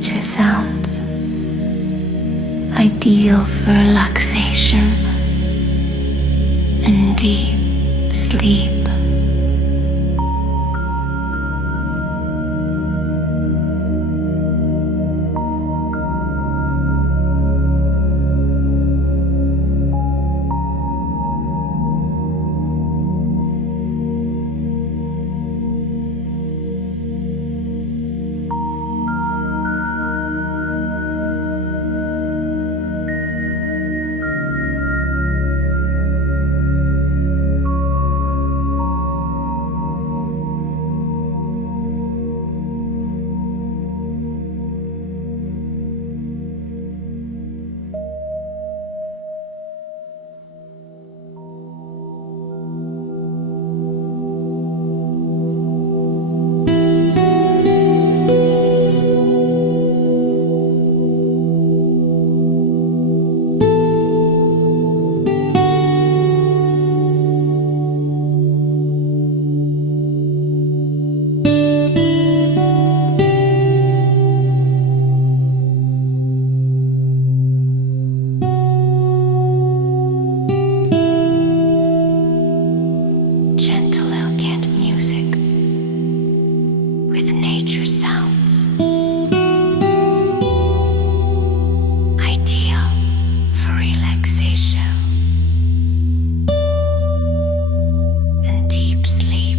nature sounds, ideal for relaxation and deep sleep. Gentle ambient music with nature sounds, ideal for relaxation and deep sleep.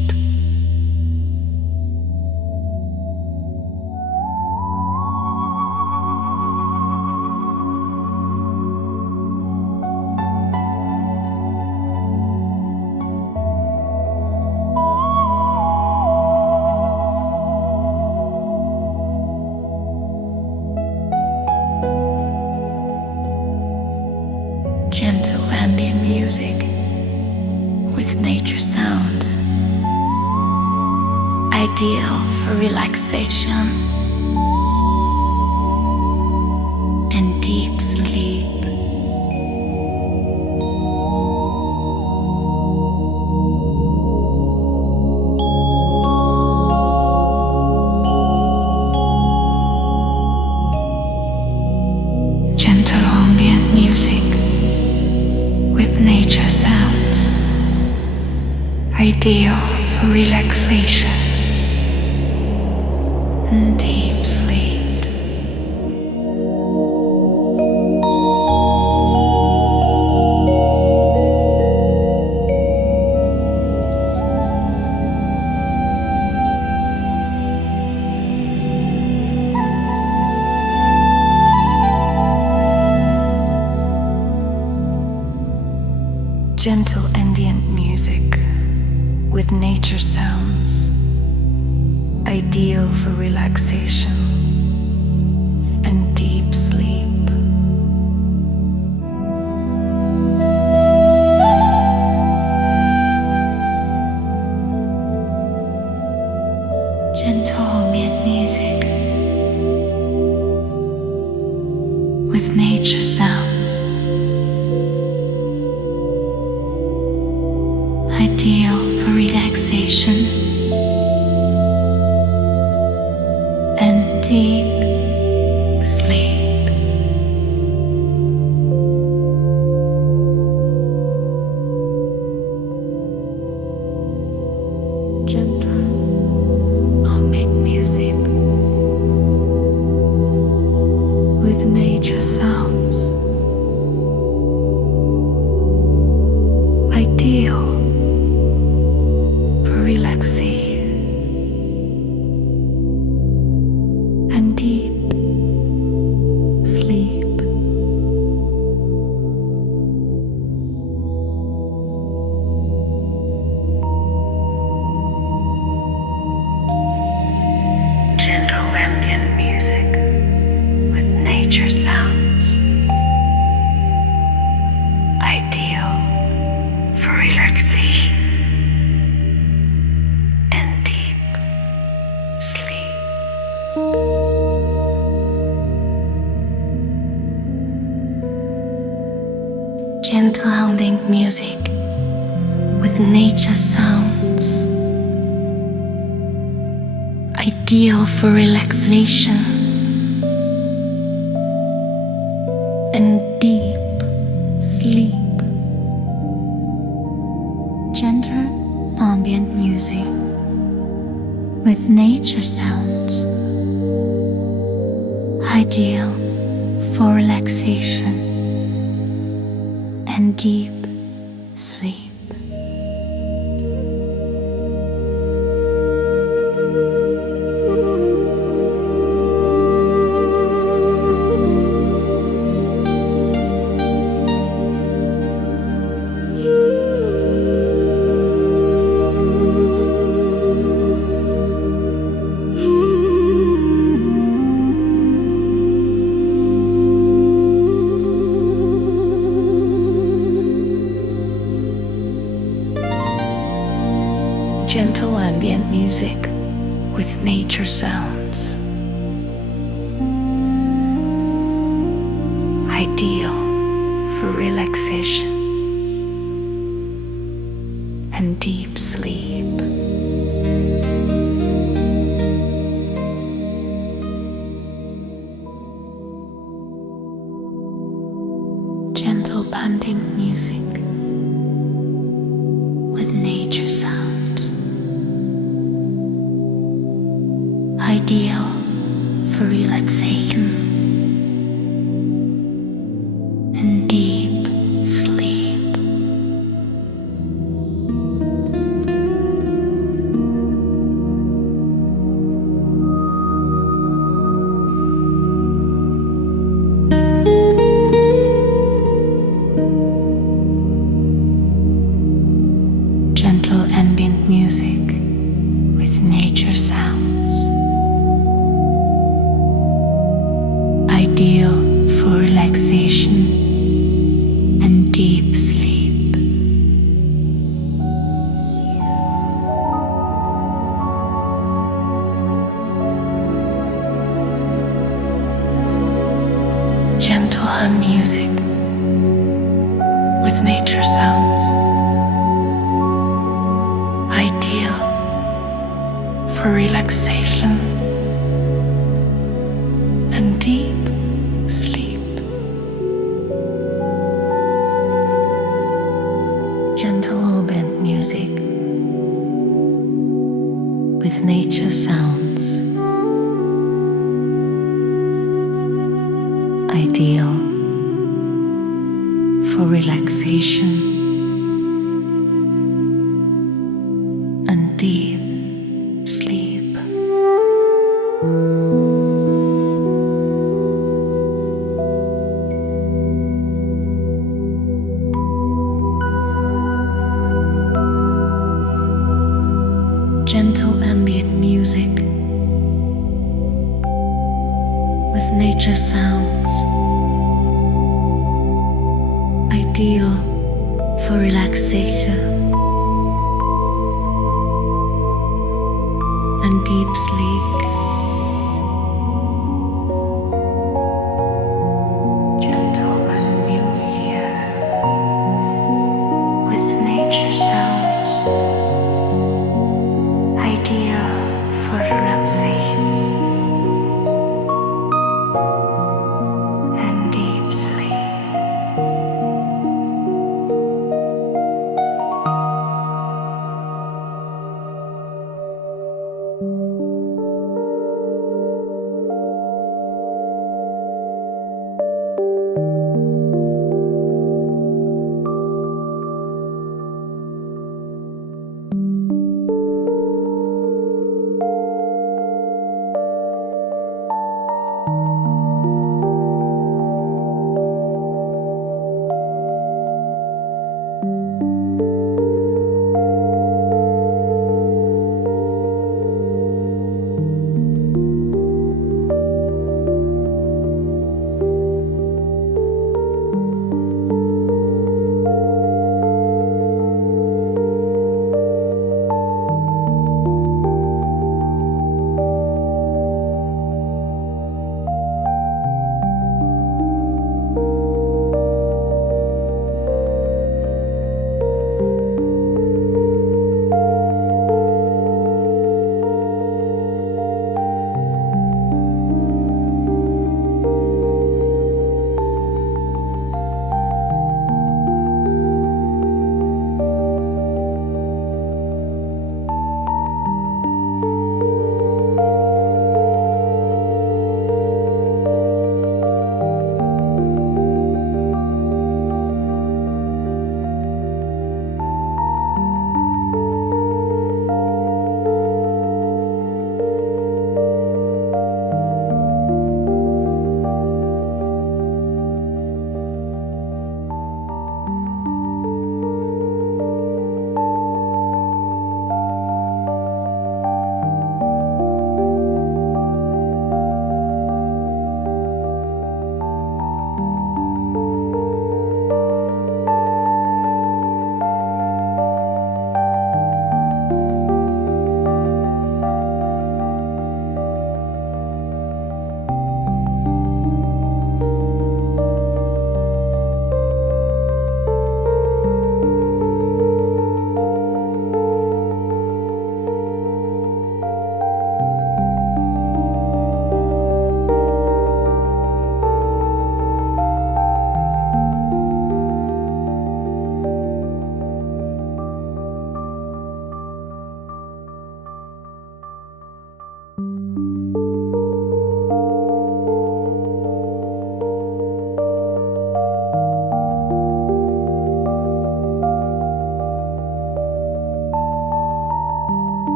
Gentle ambient music with nature sounds, ideal for relaxation and deep sleep. Gentle ambient music with nature sounds, ideal for relaxation and deep sleep. Gentle ambient music with nature sounds, ideal for relaxation and deep sleep. Gentle ambient music with nature sounds, ideal relaxation and deep sleep. Gentle ambient music with nature sounds, ideal for relaxation sleep. Gentle ambient music with nature sounds, ideal for relaxation ambient music with nature sounds, ideal for relaxation and deep sleep. Gentle ambient music with nature sounds, ideal for relaxation and deep sleep. Gentle ambient music with nature sounds, ideal for relaxation and deep sleep. Gentle ambient music with nature sounds, ideal for relaxation and deep sleep. Gentle hum music with nature sounds, ideal for relaxation and deep sleep. Gentle ambient music with nature sounds, ideal for relaxation and deep sleep. Gentle ambient music with nature sounds, ideal for relaxation and deep sleep. Gentle music with nature sounds, ideal for relaxation and deep sleep.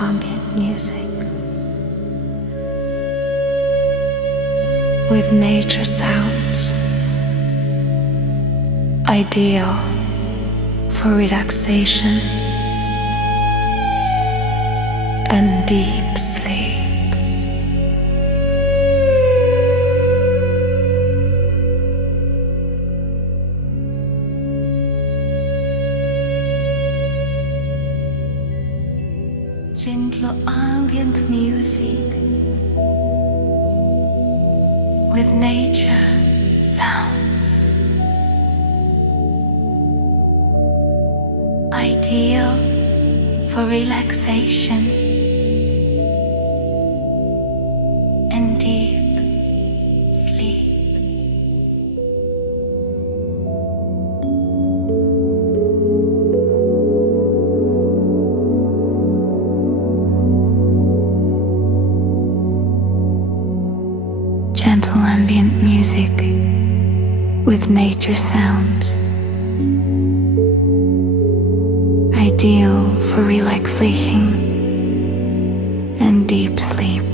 ambient music with nature sounds, ideal for relaxation and deep sleep. Gentle ambient music with nature sounds, ideal for relaxation and deep sleep. Gentle ambient music with nature sounds, ideal for relaxation and deep sleep.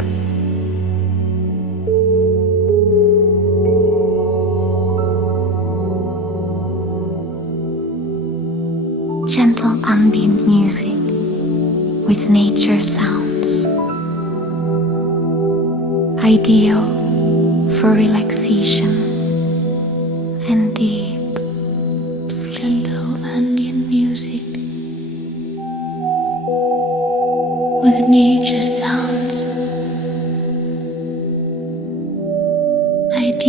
Gentle ambient music with nature sounds, ideal for relaxation and deep sleep. Gentle ambient music with nature sounds,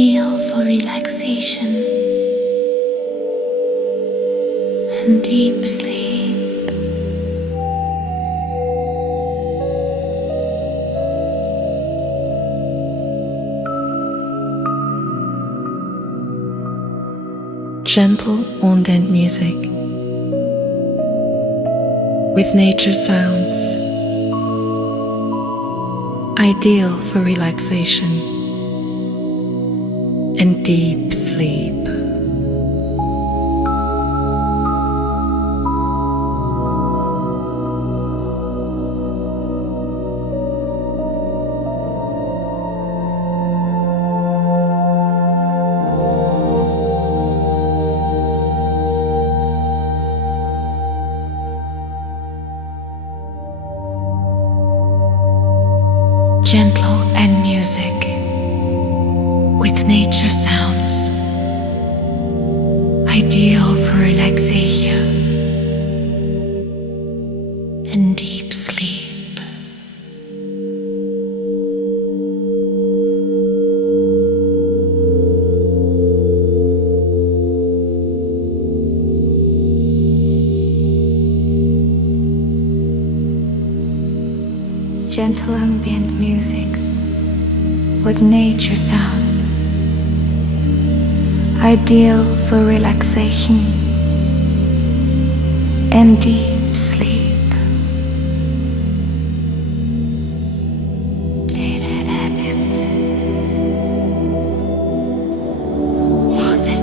ideal for relaxation and deep sleep. Gentle ambient music with nature sounds, ideal for relaxation and deep sleep. Gentle and music with nature sounds, ideal for relaxation and deep sleep. Gentle ambient music with nature sounds, ideal for relaxation and deep sleep. Music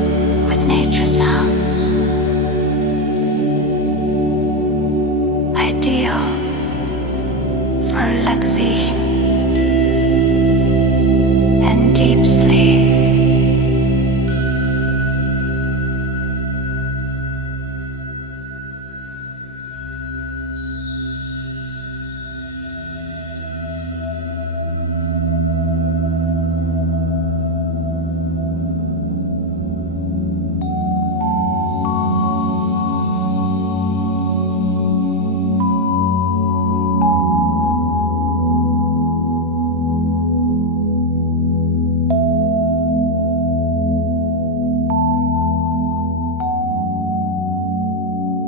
with nature sounds, ideal for relaxation and deep sleep.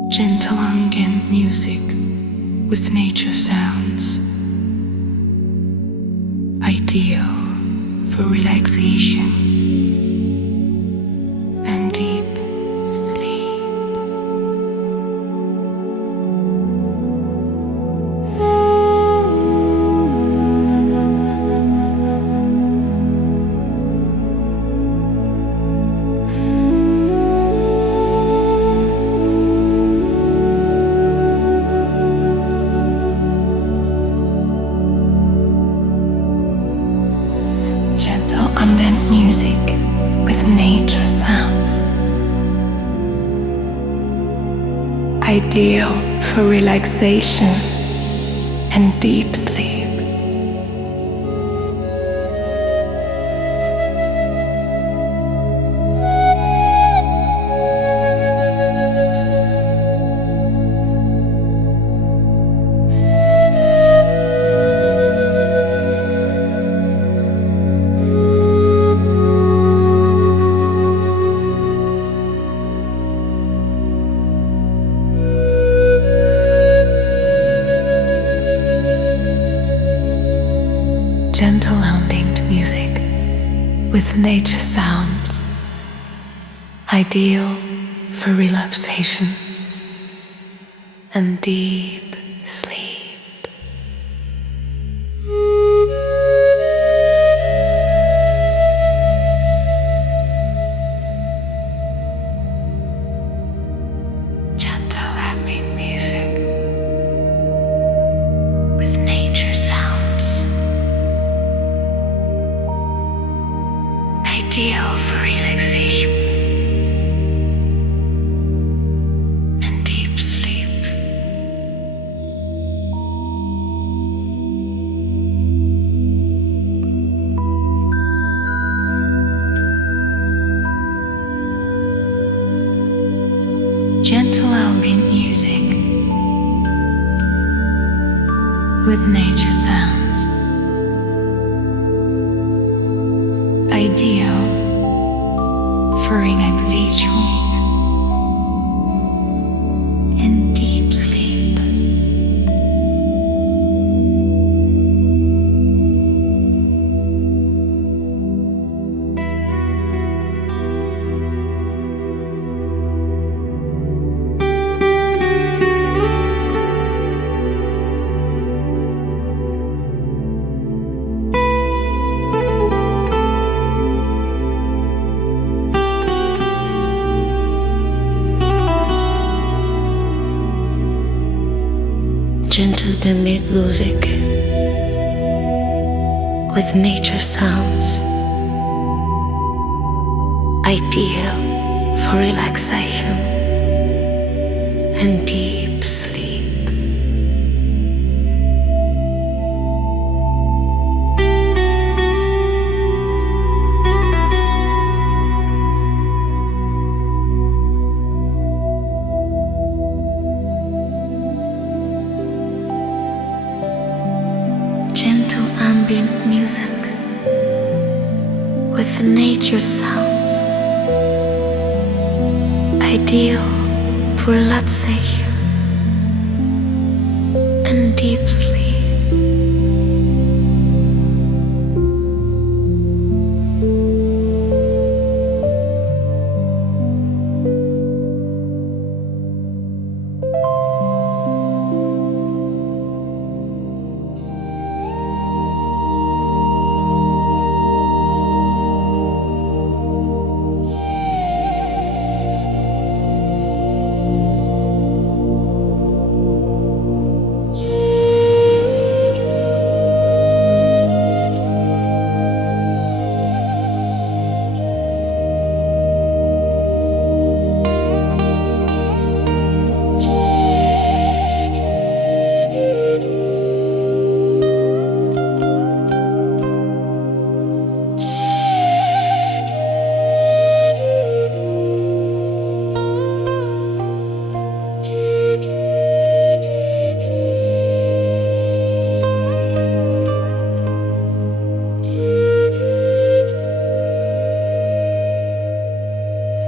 Gentle ambient music with nature sounds, ideal for relaxation and deep sleep. music with nature sounds. Ideal for relaxation and deep sleep. Gentle ambient music with nature sounds, ideal for relaxation and deep sleep. Gentle ambient music with nature sounds. Ideal for relaxation and deep sleep. Gentle ambient music with nature sounds. Ideal for relaxation and deep sleep. Gentle ambient music with nature sounds. Ideal for relaxation and deep sleep. Gentle ambient music with nature sounds, ideal for relaxation and deep sleep.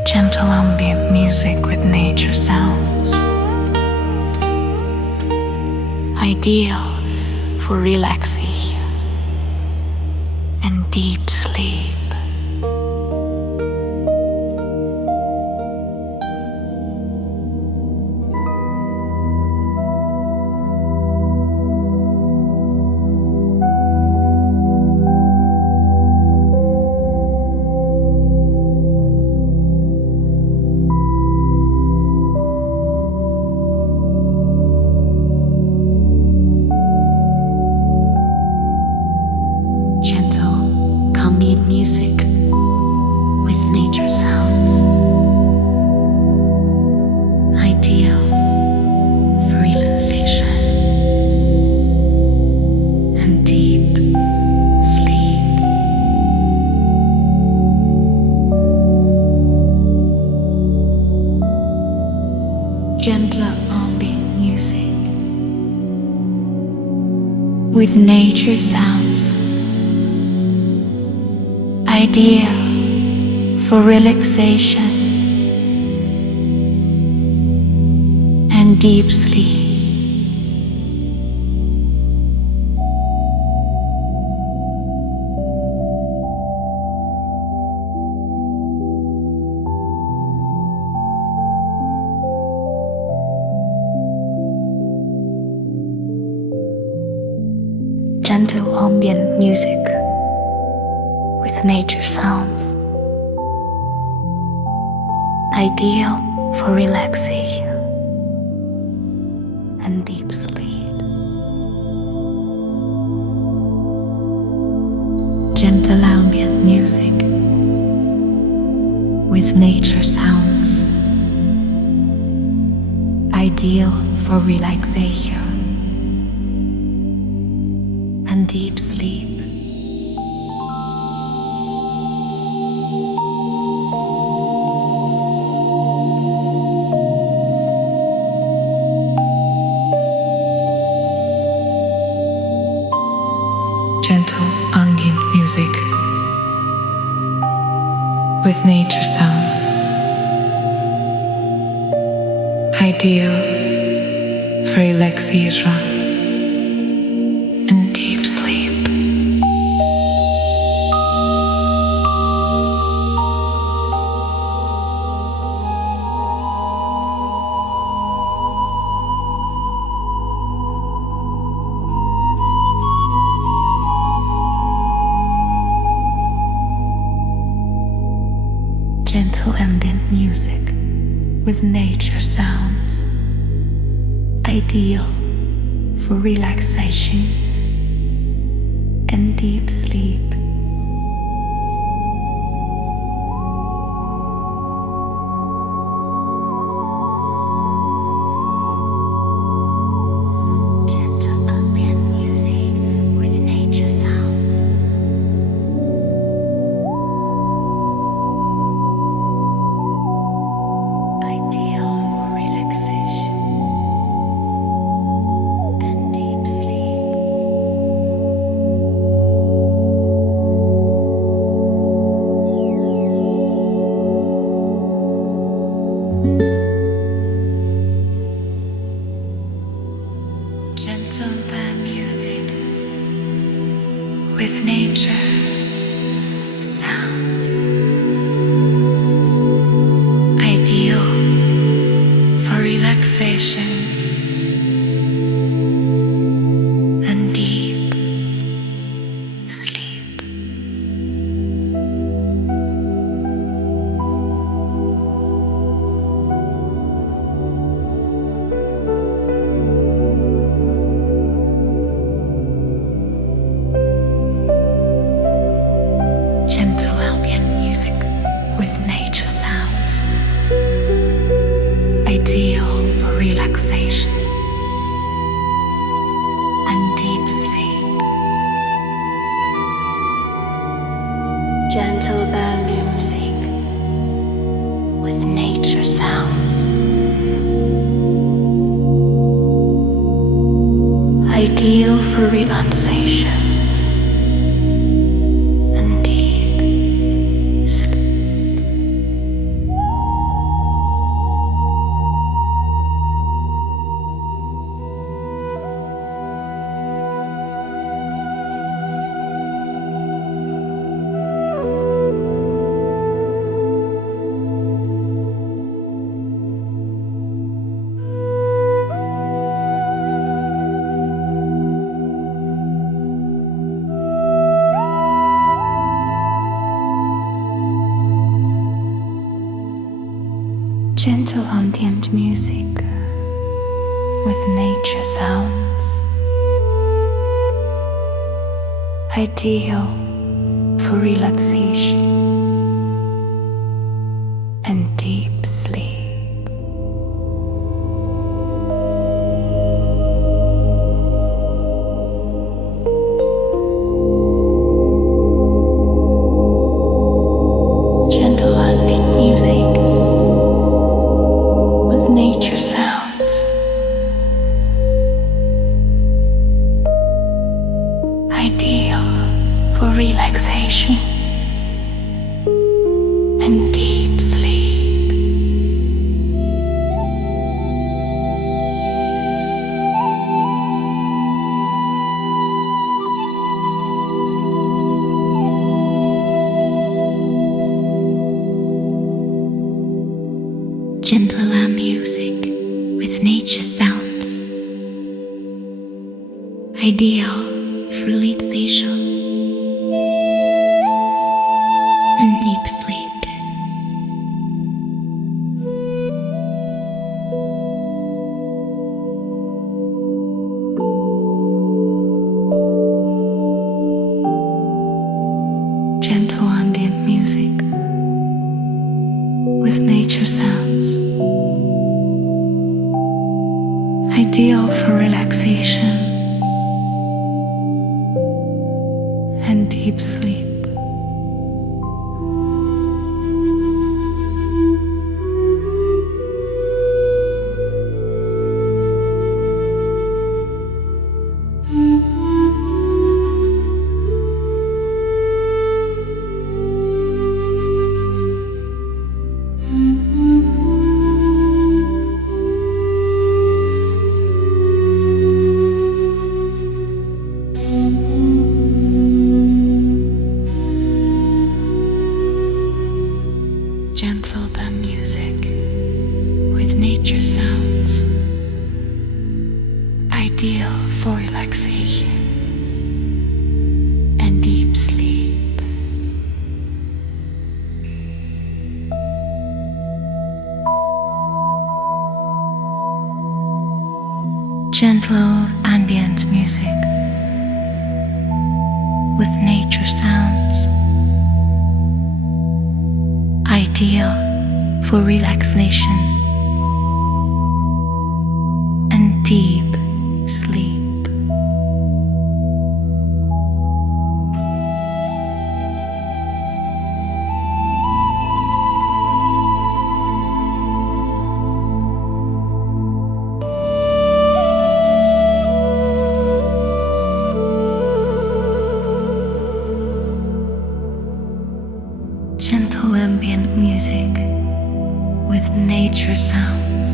Gentle ambient music with nature sounds, ideal for relaxation and deep sleep. Gentle ambient music with nature sounds. Ideal for relaxation and deep sleep. Gentle ambient music with nature sounds, ideal for relaxation and deep sleep. Gentle ambient music with nature sounds, ideal for relaxation and deep sleep. Gentle ambient music with nature sounds, ideal for relaxation and deep sleep. Gentle ambient music with nature sounds, ideal for relaxation and deep sleep. Gentle ambient music with nature sounds, ideal for relaxation and deep sleep. Gentle band music with nature sounds, ideal for relaxation and deep sleep. Gentle ambient music with nature sounds, ideal for relaxation and deep sleep. Gentle ambient music with nature sounds, ideal for relaxation and deep sleep. Gentle ambient music with nature sounds, ideal for relaxation and deep sleep. Gentle ambient music with nature sounds, for relaxation and deep sleep. Gentle music with nature sounds, ideal for relaxation and deep sleep. Gentle ambient music with nature sounds, ideal for relaxation and deep sleep. Gentle band music with nature sounds, ideal for relaxation and deep sleep. Gentle ambient music with nature sounds, ideal for relaxation and deep sleep. Gentle ambient music with nature sounds,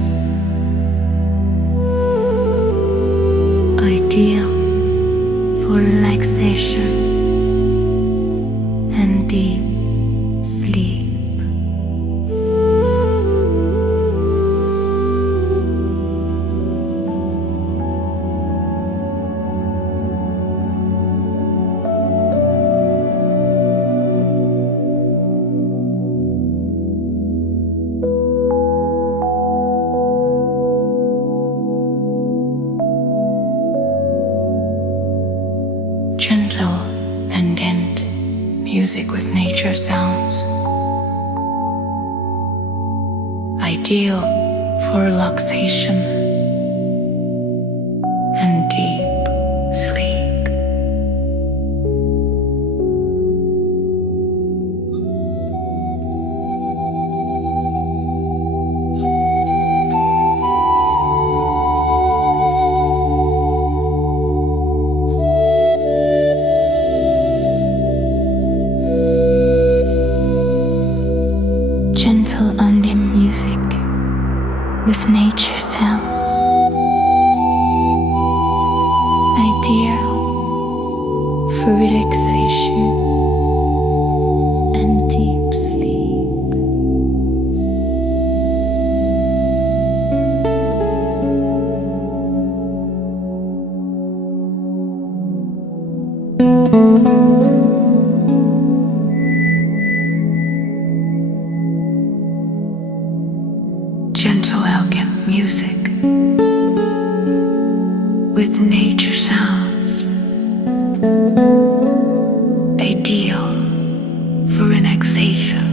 ideal for relaxation and deep sleep. Gentle ambient music with nature sounds, ideal for relaxation and deep sleep. Gentle ambient music with nature sounds, ideal for relaxation and deep sleep. Gentle ambient music with nature sounds, ideal for relaxation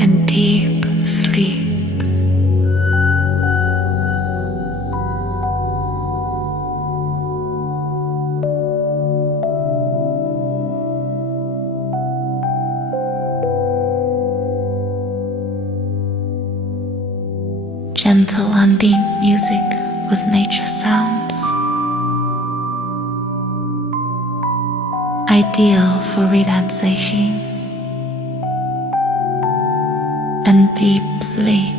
and deep sleep. Gentle ambient music with nature sounds, ideal for relaxation and deep sleep.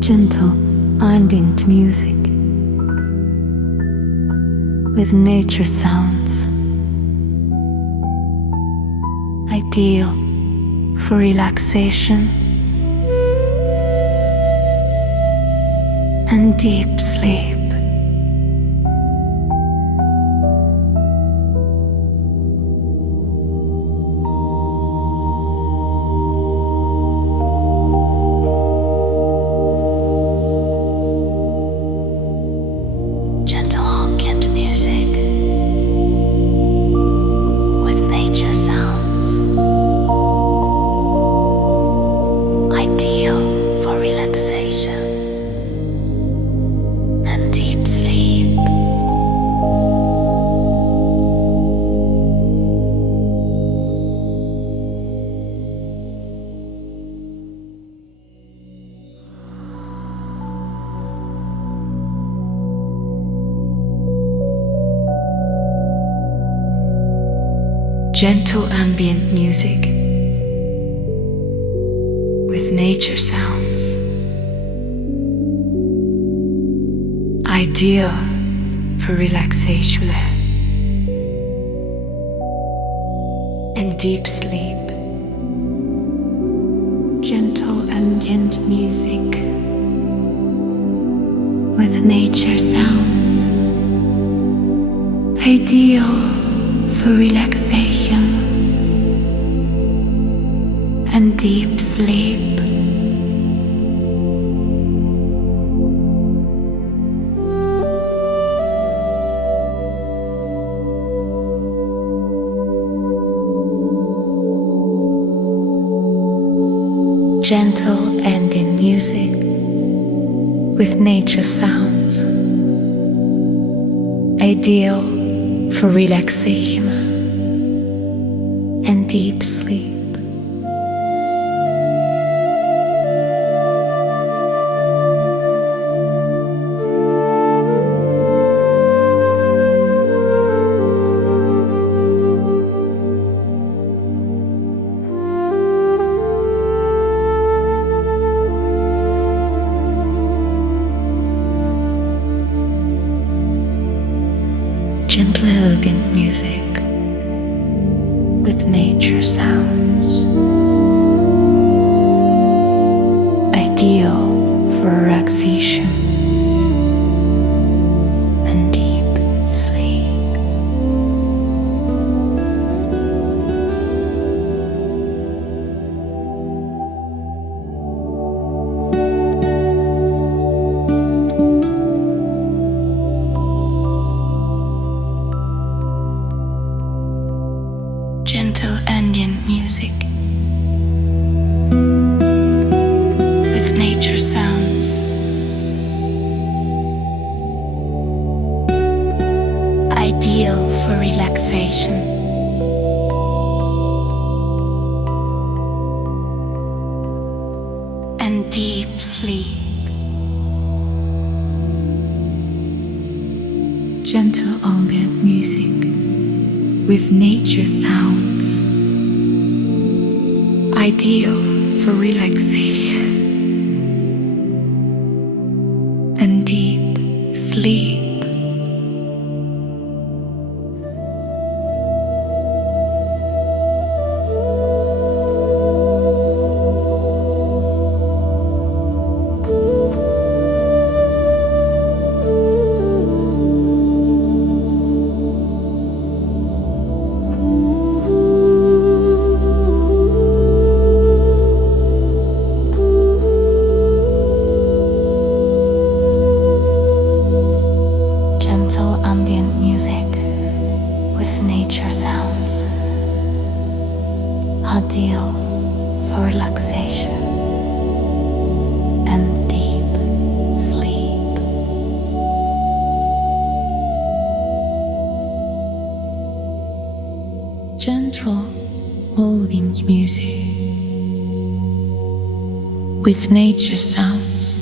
Gentle ambient music with nature sounds, ideal for relaxation and deep sleep. Gentle ambient music with nature sounds, ideal for relaxation and deep sleep. Gentle ambient music with nature sounds, ideal for relaxation and deep sleep. Gentle ambient music with nature sounds, ideal for relaxation and deep sleep. Gentle elegant music with nature sounds, ideal for relaxation and deep sleep. Gentle ambient music with nature sounds, ideal for relaxation and deep sleep. Gentle ambient music with nature sounds, ideal for relaxation and deep sleep. Ambient music with nature sounds, ideal for relaxation and deep sleep. gentle, moving music with nature sounds.